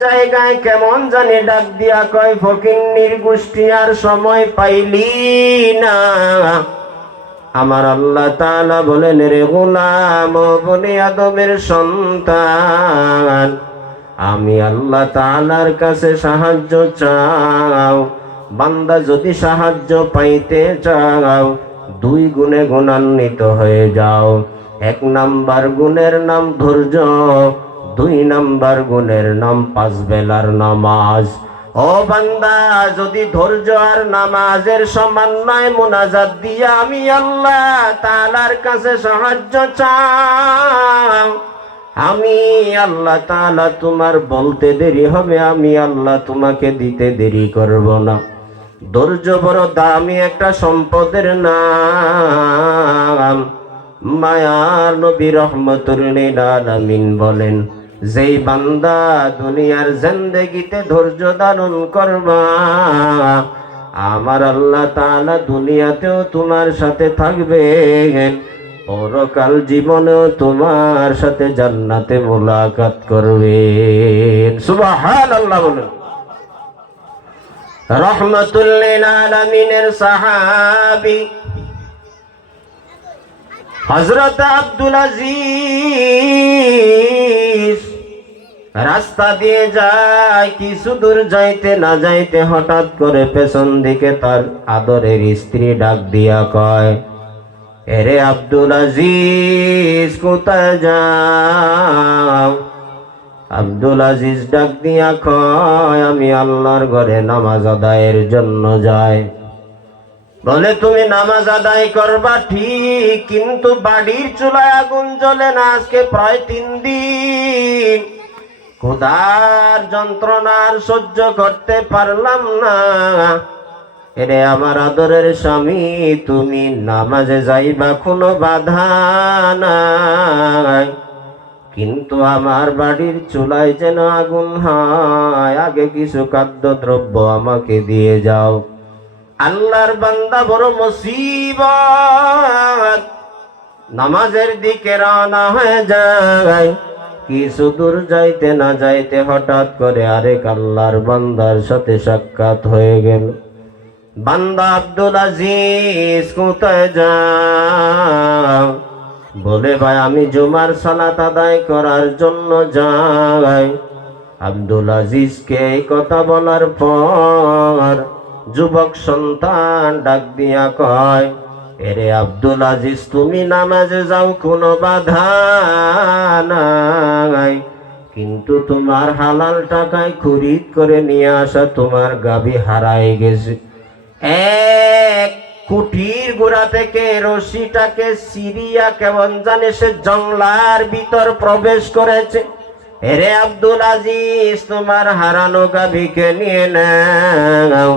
জায়গায় কেমন জানি ডাক দিয়া কয়, ফকিন্নির গোষ্ঠী আর সময় পাইলি না। আমার আল্লাহ তাআলা বলেন, রে গোলাম, বনি আদমের সন্তান, আমি আল্লাহ তাআলার কাছে সাহায্য চাও। বান্দা যদি সাহায্য পাইতে চাও, দুই গুণে গুণান্বিত হয়ে যাও। এক নাম্বার গুণের নাম ধৈর্য, দুই নাম্বার গুণের নাম পাঁচ বেলার নামাজ। ও বান্দা, যদি ধৈর্য আর নামাজের সমন্বয় মুনাজাত দিয়া আমি আল্লাহ তাআলার কাছে সাহায্য চাও, আমি আল্লাহ তাআলা তোমার বলতে দেরি হবে, আমি আল্লাহ তোমাকে দিতে দেরি করব না। ধৈর্য বড় দামি একটা সম্পদের নাম। মায়ার নবী রহমতুল লিল আলামিন বলেন, যেই বান্দা দুনিয়ার জিন্দেগিতে ধৈর্য ধারণ করবা, আমার আল্লাহ তাআলা দুনিয়াতেও তোমার সাথে থাকবে, পরকাল জীবনেও তোমার সাথে জান্নাতে মুলাকাত করবেন। সুবহানাল্লাহ বলেন। রহমতুল লিল আলামিনের সাহাবী হযরত আব্দুল আজিজ রাস্তা দিয়ে যায়, কিছু দূর যাইতে না যাইতে হঠাৎ করে পেছন দিকে তার আদরের স্ত্রী ডাক দিয়া কয়, এরে আব্দুল আজিজ, কোথায় যাও? আব্দুল আজিজ ডাক দিয়া কয়, আমি আল্লাহর ঘরে নামাজ আদায়ের জন্য যাই। বলে, তুমি নামাজ আদায় করবা ঠিক, কিন্তু বাড়ির চুলায় আগুন জ্বলে না আজকে প্রায় 3 দিন। ক্ষুধার যন্ত্রণার সহ্য করতে পারলাম না। এরে আমার আদরের স্বামী, তুমি নামাজে যাইবা কোনো বাধা নাই, কিন্তু আমার বাড়ির চুলায় যেন আগুন হয়, আগে কিছু খাদ্যদ্রব্য আমাকে দিয়ে যাও। আল্লাহর বান্দা বড় মুসিবত, নামাজের দিকে রওনা হয়ে যায়। কিছু দূর যাইতে না যাইতে হঠাৎ করে আরেক আল্লাহর বান্দার সাথে সাক্ষাৎ হয়ে গেল। বান্দা, আব্দুল আজিজ, কোথায় যাও? বলে, ভাই আমি জুমার সালাত আদায় করার জন্য যাই। আব্দুল আজিজকে এই কথা বলার পর যুবক সন্তান ডাক দিয়া কয়, এরে আব্দুল আজিজ, তুমি নামাজে যাও কোনো বাধা নাই, কিন্তু তোমার হালাল টাকায় খরিদ করে নিয়ে আসা তোমার গাভী হারায় গেছে। এক কুঠির গোড়া থেকে রশিটাকে সিরিয়া কেমন জানে সে জংলার ভিতর প্রবেশ করেছে। এরে আব্দুল আজিজ, তোমার হারানো গাভীকে নিয়ে নাও,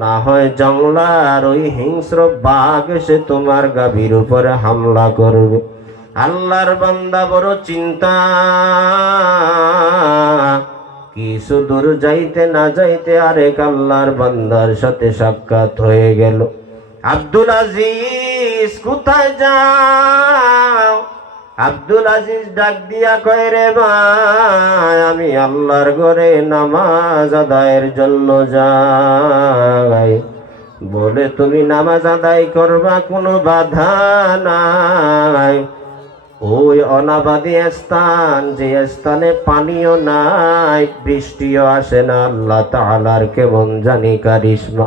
না হয় জংলার ওই হিংস্র বাঘ এসে তোমার গাভীর উপরে হামলা করবে। আল্লাহর বান্দা বড় চিন্তা, কিছু দূর যাইতে না যাইতে আরেক আল্লাহর বান্দার সাথে সাক্ষাৎ হয়ে গেল। আব্দুল আজিজ, কোথায় যাও? আব্দুল আজিজ ডাক দিয়া কয়, রে ভাই, আমি আল্লাহর ঘরে নামাজ আদায়ের জন্য যাই। বলে, তুমি নামাজ আদায় করবা কোনো বাধা নাই। ওই অনাবাদী স্থান, যে স্থানে পানিও নাই, বৃষ্টিও আসে না, আল্লাহ তাআলার কেমন জানি কারিশমা।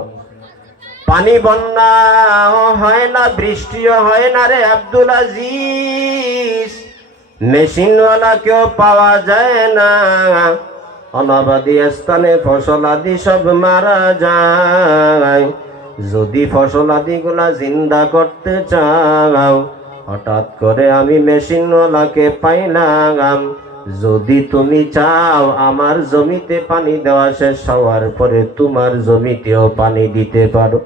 পানি বন্যাও হয় না, বৃষ্টিও হয় না রে আব্দুল আজিজ, মেশিনওয়ালা কেউ পাওয়া যায় না। অনাবাদী স্থানে ফসল আদি সব মারা যায়। যদি ফসল আদিগুলা জিন্দা করতে চাও, হঠাৎ করে আমি মেশিনওয়ালাকে পাইলাম। যদি তুমি চাও আমার জমিতে পানি দেওয়া শেষ হওয়ার পরে তোমার জমিতেও পানি দিতে পারো।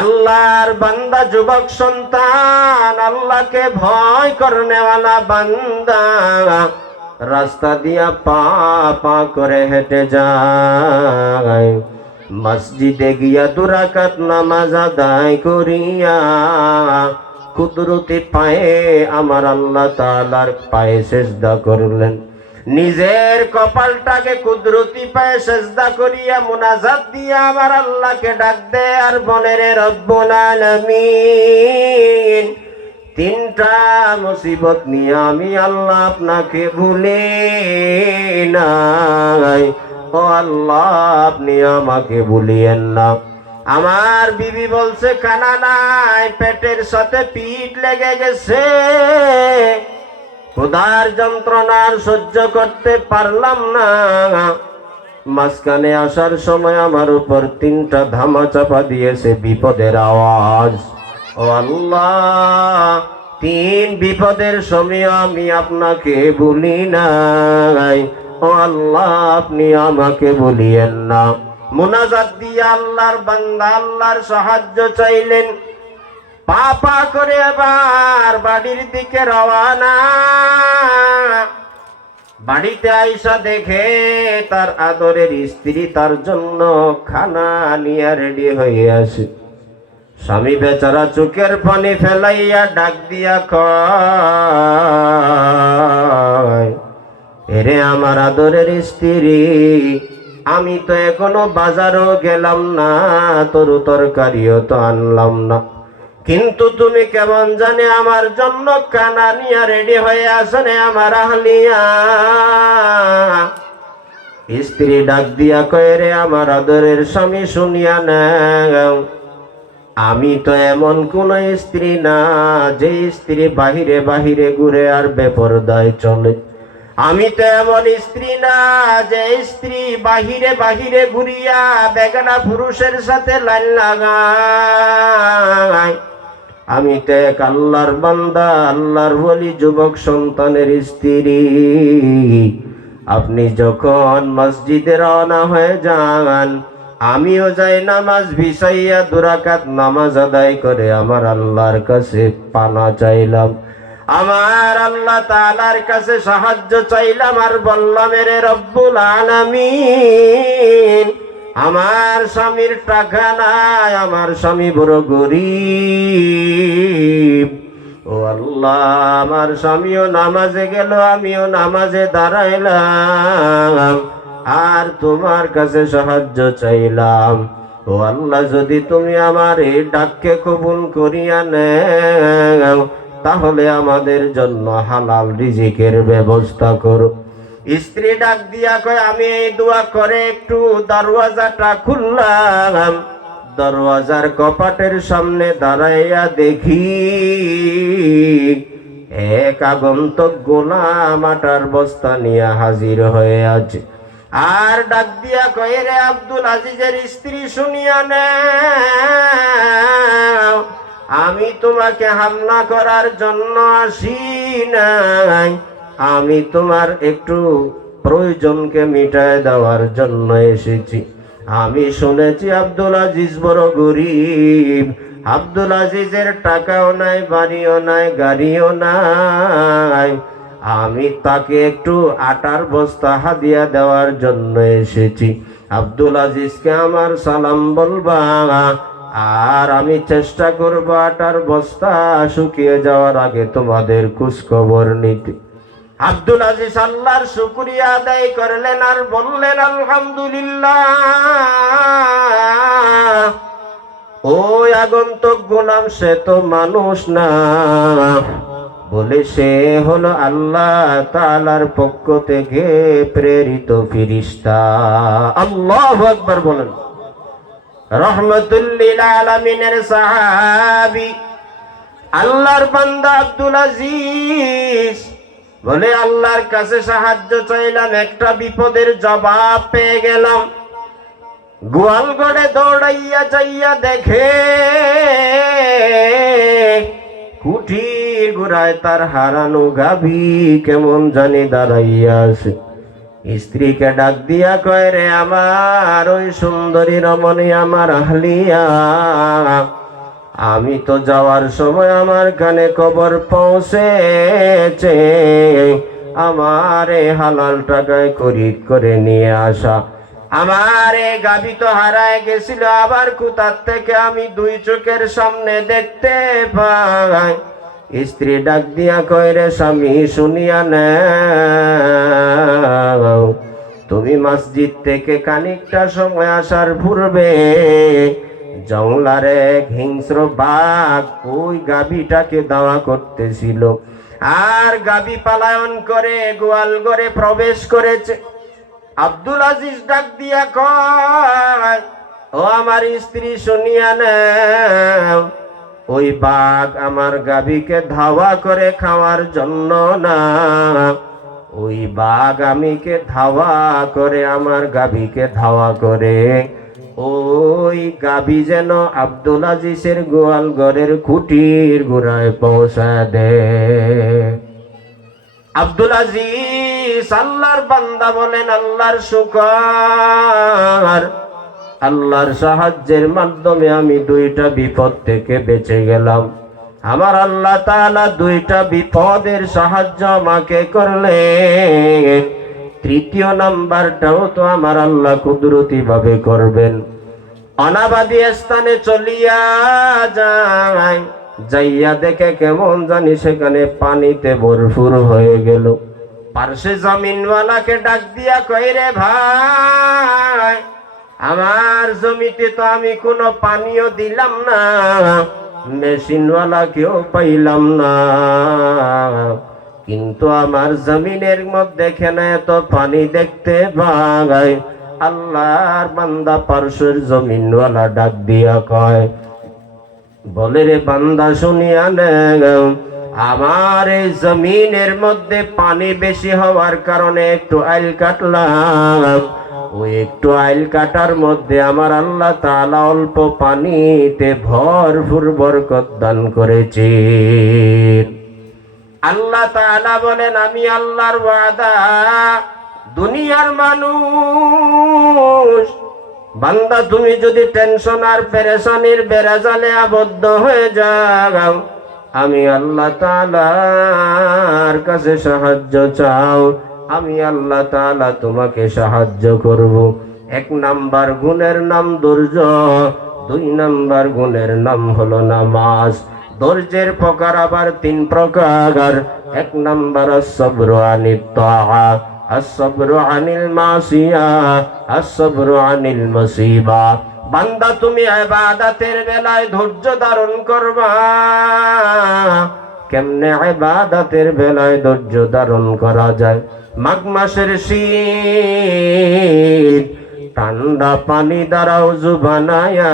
আল্লাহর বান্দা যুবক সন্তান, আল্লাহকে ভয় করনেওয়ালা বান্দা রাস্তা দিয়া পা পা করে হেঁটে যায়। মসজিদে গিয়া 2 রাকাত নামাজ আদায় করিয়া কুদরতি পায়ে আমার আল্লাহ তাআলার পায়ে সিজদা করলেন। নিজের কপালটাকে কুদরতি পায়ে সেজদা করিয়া মুনাজাত দিয়া আমার আল্লাহকে ডাক দে আর বলে রে রব্বুল আলামিন, তিনটা মুসিবত নিয়ে আমি আল্লাহ আপনাকে ভুলি নাই। ও আল্লাহ, আপনি আমাকে ভুলিয়েন না। আমার বিবি বলছে কানা নাই, পেটের সাথে পিঠ লেগে গেছে, ক্ষুধার যন্ত্রণা আর সহ্য করতে পারলাম না। মাঝখানে আসার সময় আমার উপর তিনটা ধামা চাপা দিয়েছে বিপদের আওয়াজ। ও আল্লাহ, তিন বিপদের সময় আমি আপনাকে ভুলি নাই। ও আল্লাহ, আপনি আমাকে ভুলিয়েন না। মুনাজাত দিয়ে আল্লাহর বান্দা আল্লাহর সাহায্য চাইলেন। পা পা করে এবার বাড়ির দিকে রওয়ানা। বাড়িতে আইসা দেখে তার আদরের স্ত্রী তার জন্য খানা নিয়ে রেডি হয়ে আসে। স্বামী বেচারা চোখের পানি ফেলাইয়া ডাক দিয়া কয়, এরে আমার আদরের স্ত্রী, আমি তো এখনো বাজারও গেলাম না, তরু তরকারিও তো আনলাম না, কিন্তু তুমি কেমন জানে আমার জন্য কানা নিয়া রেডি হয়ে আসনে আমার আহলিয়া। স্ত্রী ডাক দিয়া কয়, রে আমার আদরের স্বামী, শুনিয়া নাও, আমি তো এমন কোন স্ত্রী না যে স্ত্রী বাহিরে বাহিরে ঘুরে আর বেপরদায় চলে। আমি তো এমন স্ত্রী না যে স্ত্রী বাহিরে বাহিরে ঘুরিয়া বেগানা পুরুষের সাথে লাইন লাগায়। আমি তো এক আল্লাহর বান্দা, আল্লাহর ওলি, যুবক সন্তানের স্ত্রী। আপনি যখন মসজিদে রওনা হয়ে যান, আমিও যাই নামাজ ভিসাইয়া দুরাকাত নামাজ আদায় করে আমার আল্লাহর কাছে পানা চাইলাম, আমার আল্লাহ তাআলার কাছে সাহায্য চাইলাম, আর বললাম, রে রব্বুল আলামিন, আমার স্বামীর টাকা নাই, আমার স্বামী বড় গরীব। ও আল্লাহ, আমার স্বামীও নামাজে গেল, আমিও নামাজে দাঁড়াইলাম, আর তোমার কাছে সাহায্য চাইলাম। ও আল্লাহ, যদি তুমি আমার এই ডাককে কবুল করিয়া নেও, তাহলে আমাদের জন্য হালাল রিজিকের ব্যবস্থা করো। স্ত্রী ডাক দিয়া কয়, আমি এই দোয়া করে একটু দরওয়াজাটা খুললাম। দরওয়াজার কপাটের সামনে দাঁড়াইয়া দেখি এক আগন্তুক গোলাম আটার বস্তা নিয়ে হাজির হয়ে আছে। আর ডাক দিয়া কয়, রে আব্দুল আজিজের স্ত্রী, শুনিয়া নাও, আমি তোমাকে হামলা করার জন্য আসি নাই, আমি তোমার একটু প্রয়োজনকে মিটায় দেওয়ার জন্য এসেছি। আমি শুনেছি আব্দুল আজিজ বড় গরীব, আব্দুল আজিজের টাকাও নাই, বাড়িও নাই, গাড়িও নাই, আমি তাকে একটু আটার বস্তা হাদিয়া দেওয়ার জন্য এসেছি। আব্দুল আজিজকে আমার সালাম বলবা, আর আমি চেষ্টা করব আটার বস্তা শুকিয়ে যাওয়ার আগে তোমাদের খোঁজ খবর নিতে। আব্দুল আজিজ আল্লাহর শুকরিয়া আদায় করলেন আর বললেন, আলহামদুলিল্লাহ, ওই আগন্তুক গোলাম সে তো মানুষ না, বলে সে হলো আল্লাহ তাআলার পক্ষ থেকে প্রেরিত ফেরেশতা। আল্লাহু আকবার বলেন। রহমাতুল লিল আলামিনের সাহাবী আল্লাহর বান্দা আব্দুল আজিজ বলে, আল্লাহর কাছে সাহায্য চাইলাম, একটা বিপদের জবাব পেয়ে গেলাম। গোয়ালগড়ে দৌড়াইয়া যাইয়া দেখে কুঠির গোড়ায় তার হারানো গাভী কেমন জানি দাঁড়াইয়া আছে। স্ত্রীকে ডাক দিয়া কয়, রে আমার ওই সুন্দরী রমণী, আমার আহলিয়া, আমি তো যাওয়ার সময় আমার কানে খবর পৌঁছেছে, আমার এই হালাল টাকায় খরিদ করে নিয়ে আসা আমার এই গাভী তো হারায় গেছিল, আবার কোথার থেকে আমি দুই চোখের সামনে দেখতে পাই স্ত্রী ডাক দিয়া কয়, রে স্বামী শুনিয়া নাও, তুমি মসজিদ থেকে খানিকটা সময় আসার পূর্বে জঙ্গলার এক হিংস্র বাঘ ওই গাভীটাকে দাওয়া করতেছিল, আর গাভী পালায়ন করে গোয়াল ঘরে প্রবেশ করেছে। আব্দুল আজিজ ডাক দিয়া কয়, ও আমার স্ত্রী শুনিয়া নাও, ওই বাঘ আমার গাভীকে ধাওয়া করে খাওয়ার জন্য না, ওই বাঘ আমিকে ধাওয়া করে, আমার গাভীকে ধাওয়া করে ওই গাভী যেন আব্দুল আজিজের গোয়াল ঘরের খুঁটির গোড়ায় পৌঁছা দে। আব্দুল আজিজ আল্লাহর বান্দা বলেন, আল্লাহর শুকর, আল্লাহর সাহায্যের মাধ্যমে আমি দুইটা বিপদ থেকে বেঁচে গেলাম। আমার আল্লাহ তাআলা দুইটা বিপদের সাহায্য আমাকে করলেন, তৃতীয় নাম্বারটাও তো আমার আল্লাহ কুদরতি ভাবে করবেন। অনাবাদী স্থানে চলিয়া যায়, যাইয়া দেখে কেমন জানি সেখানে পানিতে ভরপুর হয়ে গেল। পার্শ্বে জমিনওয়ালাকে ডাক দিয়া কই, রে ভাই, আমার জমিতে তো আমি কোনো পানিও দিলাম না, মেশিনওয়ালাকেও পাইলাম না, কিন্তু আমার জমিনের মধ্যে কেন এত পানি দেখতে পাই? আল্লাহর বান্দা পার্শ্বের জমিনওয়ালা ডাক দিয়া কয়, বলে, রে বান্দা শুনিয়া নাও, আমার এই জমিনের মধ্যে পানি বেশি হওয়ার কারণে একটু আইল কাটলাম, ওই একটু আইল কাটার মধ্যে আমার আল্লাহ তাআলা অল্প পানিতে ভরপুর বরকত দান করেছে। আল্লাহ তাআলা বলেন, আমি আল্লাহর ওয়াদা, দুনিয়ার মানুষ, বান্দা তুমি যদি টেনশন আর পেরেশানির বেড়াজালে আবদ্ধ হয়ে যাও, আমি আল্লাহ তাআলার কাছে সাহায্য চাও, আমি আল্লাহ তাআলা তোমাকে সাহায্য করব। এক নাম্বার গুণের নাম ধৈর্য, দুই নাম্বার গুণের নাম হলো নামাজ। ধৈর্যের প্রকার আবার তিন প্রকার। এক নাম্বার আস-সাবরু আনিত তাআ, আস-সাবরু আনিল মাসিয়া, আস-সাবরু আনিল মুসিবা। বান্দা তুমি ইবাদতের বেলায় ধৈর্য ধারণ করবা। কেমনে ইবাদতের বেলায় ধৈর্য ধারণ করা যায়? মাঘ মাসের শীত, ঠান্ডা পানি দ্বারা ওযু বানায়া,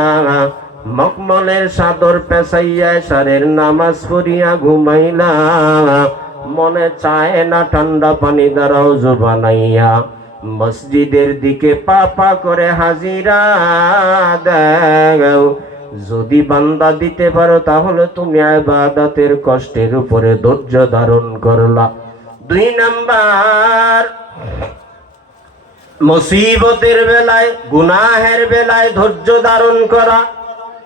মকমলের চাদর পেঁচাইয়া সারের নামাজ পড়িয়া ঘুমাইলা, মনে চায় না ঠান্ডা পানি দ্বারা ওযু বানাইয়া মসজিদের দিকে পা পা করে হাজিরা দাও। যদি বান্দা দিতে পারো তাহলে তুমি ইবাদতের কষ্টের উপরে ধৈর্য ধারণ করলা। দুই নাম্বার, মুসিবতের বেলায়, গুনাহের বেলায় ধৈর্য ধারণ করা।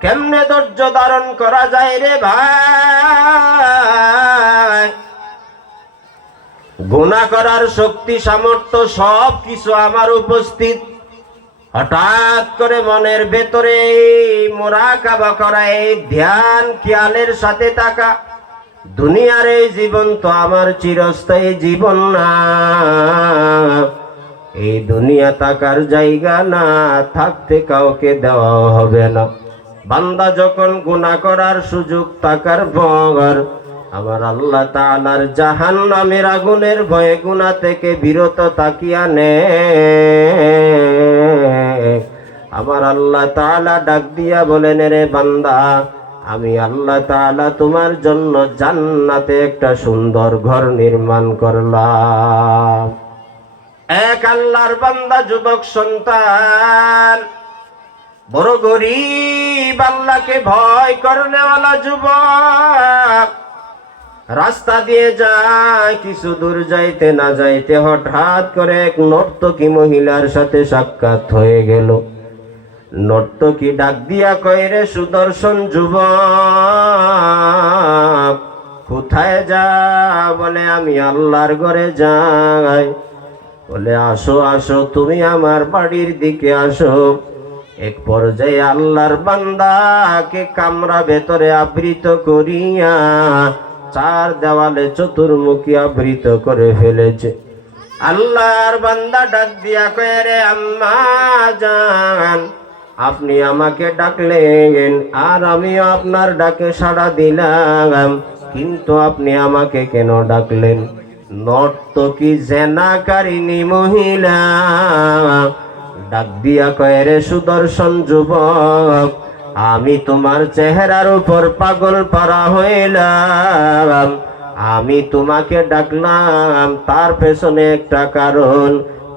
কেমনে ধৈর্য ধারণ করা যায় রে ভাই? গুনাহ করার শক্তি সামর্থ্য সব কিছু আমার উপস্থিত, হঠাৎ করে মনের ভেতরে মুরাকাবা করা, এই ধ্যান খেয়ালের সাথে থাকা, দুনিয়ার এই জীবন তো আমার চিরস্থায়ী জীবন না, এই দুনিয়া থাকার জায়গা না, থাকতে কাউকে দেওয়া হবে না। বান্দা যখন গুনাহ করার সুযোগ থাকার পর আমার আল্লাহ তাআলার জাহান্নামের আগুনের ভয়ে গুনাহ থেকে বিরত তাকিয়া নে, আমার আল্লাহ তাআলা ডাক দিয়া বলেন, রে বান্দা, আমি আল্লাহ তাআলা তোমার জন্য জান্নাতে একটা সুন্দর ঘর নির্মাণ করলাম। এক আল্লাহর বান্দা, যুবক সন্তান, বড় গরিব, আল্লাহকে ভয় করনেওয়ালা যুবক, রাস্তা দিয়ে যায়, কিছু দূর যাইতে না যাইতে হঠাৎ করে এক নর্তকী মহিলার সাথে সাক্ষাৎ হয়ে গেল। নর্তকী ডাক দিয়া কয়, রে সুদর্শন যুবক, কোথায় যা? বলে, আমি আল্লাহর ঘরে যাই। বলে, আসো আসো, তুমি আমার বাড়ির দিকে আসো। এক পর্যায়ে আল্লাহর বান্দাকে কামরা ভেতরে আবৃত করিয়া চার দেওয়ালে চতুর্মুখী আবৃত করে ফেলেছে। আল্লাহর বান্দা ডাক দিয়া কয়ে, রে আম্মা জান, আপনি আমাকে ডাকলেন আর আমিও আপনার ডাকে সাড়া দিলাম, কিন্তু আপনি আমাকে কেন ডাকলেন? নর্তকী জেনাকারিনী মহিলা ডাক দিয়া কয়ে, রে সুদর্শন যুবক, আমি তোমার চেহারার উপর পাগল পারা হইলাম। আমি তোমাকে ডাকলাম তার পেছনে একটা কারণ,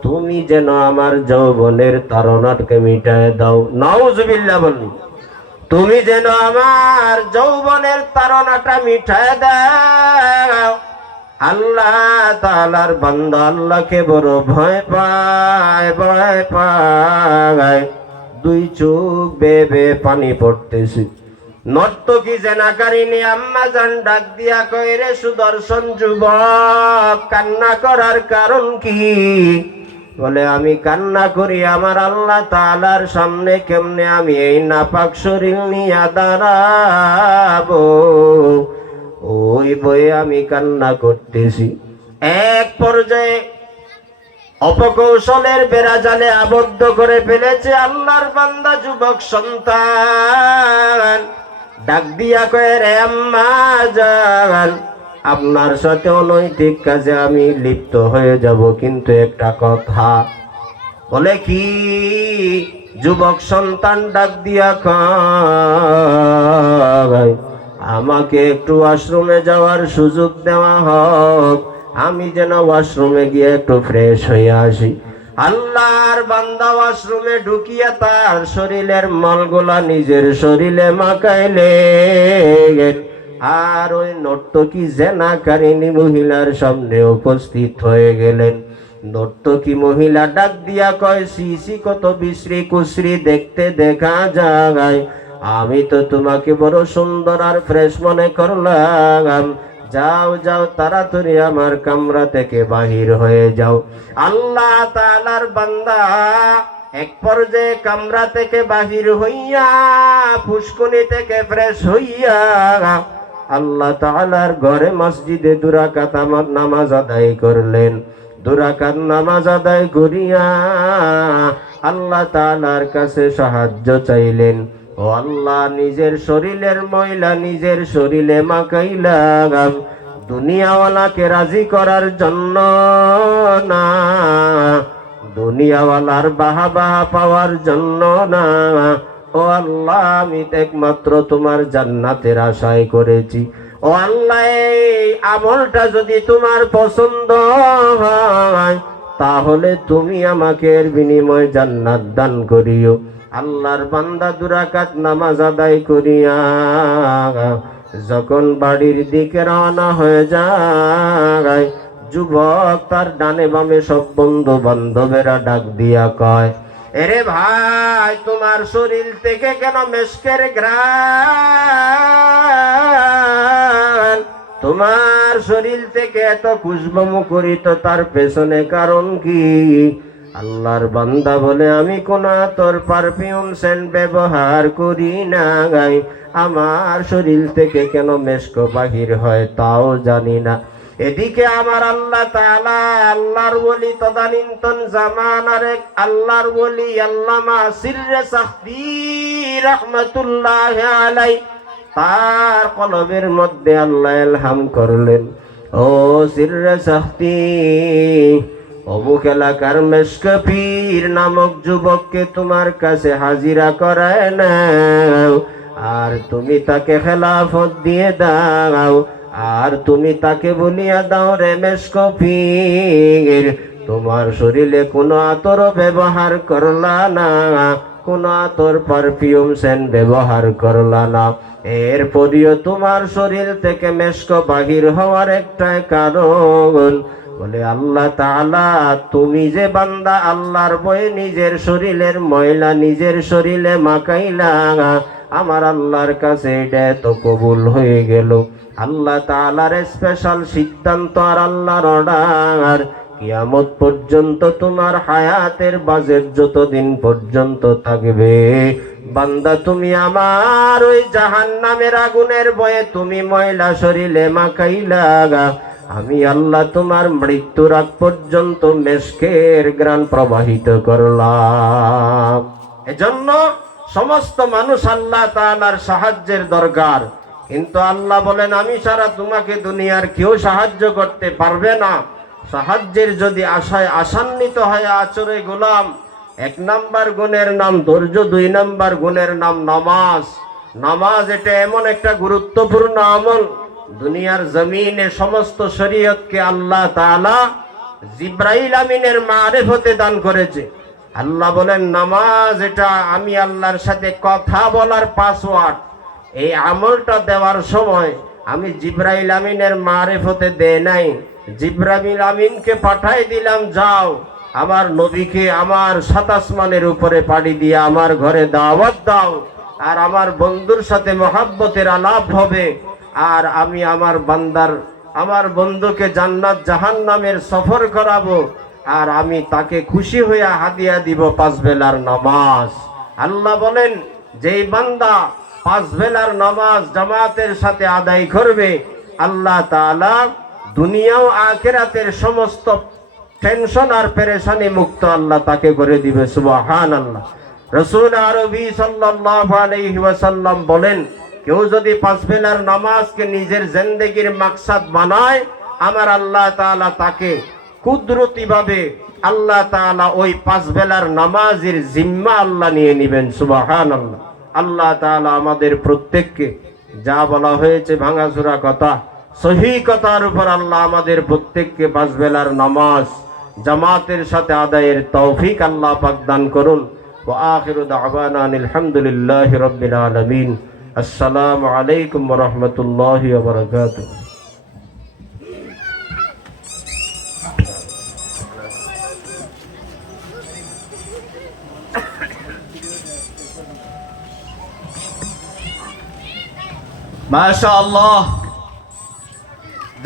তুমি যেন আমার যৌবনের তাড়নাটাকে মিটায় দাও। নাউজুবিল্লাহ বলুন। তুমি যেন আমার যৌবনের তাড়নাটা মিটায় দাও। আল্লাহ তাআলার বান্দা আল্লাহকে বড় ভয় পায়, ভয় পায়। দুই চোখ বেবে পানি পড়তেছে। নর্তকী জেনাকারিনী আম্মা জান ডাক দিয়া কয়, রে সুদর্শন যুবক, কান্না করার কারণ কি? বলে, আমি কান্না করি আমার আল্লাহ তাআলার সামনে কেমনে আমি এই নাপাক শরীর নিয়ে দাঁড়াবো, ওই বয়ে আমি কান্না করতেছি। এক পর্যায়ে অপকৌশলের বেড়াজালে আবদ্ধ করে ফেলেছে আল্লাহর বান্দা যুবক সন্তান। ডাক দিয়া কয়ে, রে আম্মা জান, আপনার সাথে অনৈতিক কাজে আমি লিপ্ত হয়ে যাব, কিন্তু একটা কথা। বলে, কি? যুবক সন্তান ডাক দিয়া কয়, আমাকে একটু ওয়াশরুমে যাওয়ার সুযোগ দেওয়া হোক, আমি যেন ওয়াশরুমে গিয়ে একটু ফ্রেশ হয়ে আসি। আল্লাহর বান্দা ওয়াশরুমে ঢুকিয়া তার শরীরের মলগুলা নিজের শরীরে মাখাইলে, আর ওই নর্তকী জেনাকারিনী মহিলার সামনে উপস্থিত হয়ে গেলেন। নর্তকী মহিলা ডাক দিয়া কয়, সিসি কত বিশ্রী কুশ্রী দেখতে দেখা যায়, আমি তো তোমাকে বড় সুন্দর আর ফ্রেশ মনে করলাম, যাও যাও তাড়াতাড়ি আমার কামরা থেকে বাহির হয়ে যাও। আল্লাহ তাআলার বান্দা এক পর্যায়ে কামরা থেকে বাহির হইয়া পুষ্কনি থেকে ফ্রেশ হইয়া আল্লাহ তাআলার ঘরে মসজিদে দুরাকাত নামাজ আদায় করলেন। দুরাকাত নামাজ আদায় করিয়া আল্লাহ তাআলার কাছে সাহায্য চাইলেন। ও আল্লাহ, নিজের শরীরের ময়লা নিজের শরীরে মাখাইলাম দুনিয়াওয়ালাকে রাজি করার জন্য না, দুনিয়াওয়ালার বাহা বাহা পাওয়ার জন্য না। ও আল্লাহ, আমি একমাত্র তোমার জান্নাতের আশায় করেছি। ও আল্লাহ, এই আমলটা যদি তোমার পছন্দ হয় তাহলে তুমি আমাকে এর বিনিময়ে জান্নাত দান করিও। আল্লাহর বান্দা দুরাকাত নামাজ আদায় করিয়া যখন বাড়ির দিকে রওনা হয়ে যায়, যুবক তার ডানে বামে সব বন্ধু বান্ধবেরা ডাক দিয়া কয়, এরে ভাই, তোমার শরীর থেকে কেন মেশকের ঘ্রাণ? তোমার শরীর থেকে এত খুশবু মুখরিত, তার পেছনে কারণ কি? আল্লাহর বান্দা বলে, আমি কোন আতর পারফিউম সেন্ট ব্যবহার করি না, আমার শরীর থেকে কেন মেশক বাহির হয় তাও জানি না। এদিকে আমার আল্লাহ তাআলা, আল্লাহর ওলি তদানীন্তন জামানার এক আল্লাহর ওলি আল্লামা সিররে সাখফী রাহমাতুল্লাহি আলাইহি, তার কলবের মধ্যে আল্লাহ ইলহাম করলেন, ও সিররে সাখফী, অমুক এলাকার মেশক পীর নামক যুবককে তোমার কাছে হাজিরা করায় নাও, আর তুমি তাকে খেলাফত দিয়ে দাও, আর তুমি তাকে বলিয়া দাও, রে মেশক পীর, তোমার শরীরে কোনো আতর ব্যবহার করলা না, কোনো আতর পারফিউম সেন্ট ব্যবহার করলা না, এরপরেও তোমার শরীর থেকে মেশক বাহির হওয়ার একটাই কারণ। বলে, আল্লাহ তাআলা, তুমি যে বান্দা আল্লাহর ভয়ে নিজের শরীরের ময়লা নিজের শরীরে মাখাইলা, আমার আল্লাহর কাছে এটা তো কবুল হয়ে গেল। আল্লাহ তাআলার স্পেশাল সিদ্ধান্ত আর আল্লাহর অর্ডার, কিয়ামত পর্যন্ত তোমার হায়াতের বাজেট যতদিন পর্যন্ত থাকবে, বান্দা তুমি আমার ওই জাহান্নামের আগুনের ভয়ে তুমি ময়লা শরীরে মাখাইলা, আমি আল্লাহ তোমার মৃত্যুর আগ পর্যন্ত মেশকের গ্রাণ প্রবাহিত করলাম। এজন্য সমস্ত মানুষ আল্লাহ তাআলার সাহায্যের দরকার, কিন্তু আল্লাহ বলেন আমি ছাড়া তোমাকে দুনিয়ার কেউ সাহায্য করতে পারবে না। সাহায্যের যদি আশায় আশান্বিত হয়ে আচরে গোলাম, 1 নাম্বার গুণের নাম ধৈর্য, 2 নাম্বার গুণের নাম নামাজ। নামাজ এটা এমন একটা গুরুত্বপূর্ণ আমল, দুনিয়ার জমিনে সমস্ত শরীয়তকে আল্লাহ তাআলা জিব্রাইল আমিনের মারিফতে দান করেছে। আল্লাহ বলেন নামাজ এটা আমি আল্লাহর সাথে কথা বলার পাসওয়ার্ড। এই আমলটা দেওয়ার সময় আমি জিব্রাইল আমিনের মারিফতে দেই নাই, জিব্রাইল আমিনকে পাঠাই দিলাম, যাও আমার নবীকে আমার 7 আসমানের উপরে পাড়ি দিয়ে আমার ঘরে দাওয়াত দাও, আর আমার বন্ধুর সাথে মহাব্বতের আলাপ হবে, আর আমি আমার বন্ধুকে জান্নাত জাহান্নামের সফর করাবো, আর আমি তাকে খুশি হইয়া হাদিয়া দিব 5 বেলার নামাজ। আল্লাহ বলেন যেই বান্দা 5 বেলার নামাজ জামাতের সাথে আদায় করবে, আল্লাহ তাআলা দুনিয়া ও আখিরাতের সমস্ত টেনশন আর পেরেশানি মুক্ত আল্লাহ তাকে করে দিবে। সুবহানাল্লাহ। রাসূল আরবি সাল্লাল্লাহু আলাইহি ওয়াসাল্লাম বলেন, কেউ যদি 5 বেলার নামাজকে নিজের জিন্দেগীর মাকসাদ বানায়, আমার আল্লাহ তাআলা তাকে কুদরতি ভাবে আল্লাহ তাআলা ওই 5 বেলার নামাজের জিম্মা আল্লাহ নিয়ে নেবেন। সুবহানাল্লাহ। আল্লাহ তাআলা আমাদের প্রত্যেককে যা বলা হয়েছে ভাঙাচোরা কথা, সহি কথার উপর আল্লাহ আমাদের প্রত্যেককে 5 বেলার নামাজ জামাতের সাথে আদায়ের তৌফিক আল্লাহ পাক দান করুন। ওয়া আখিরু দাওয়ানা আলহামদুলিল্লাহি রাব্বিল আলামিন। আসসালামু আলাইকুম ওয়া রাহমাতুল্লাহি ওয়া বারাকাতুহু। মাশাআল্লাহ।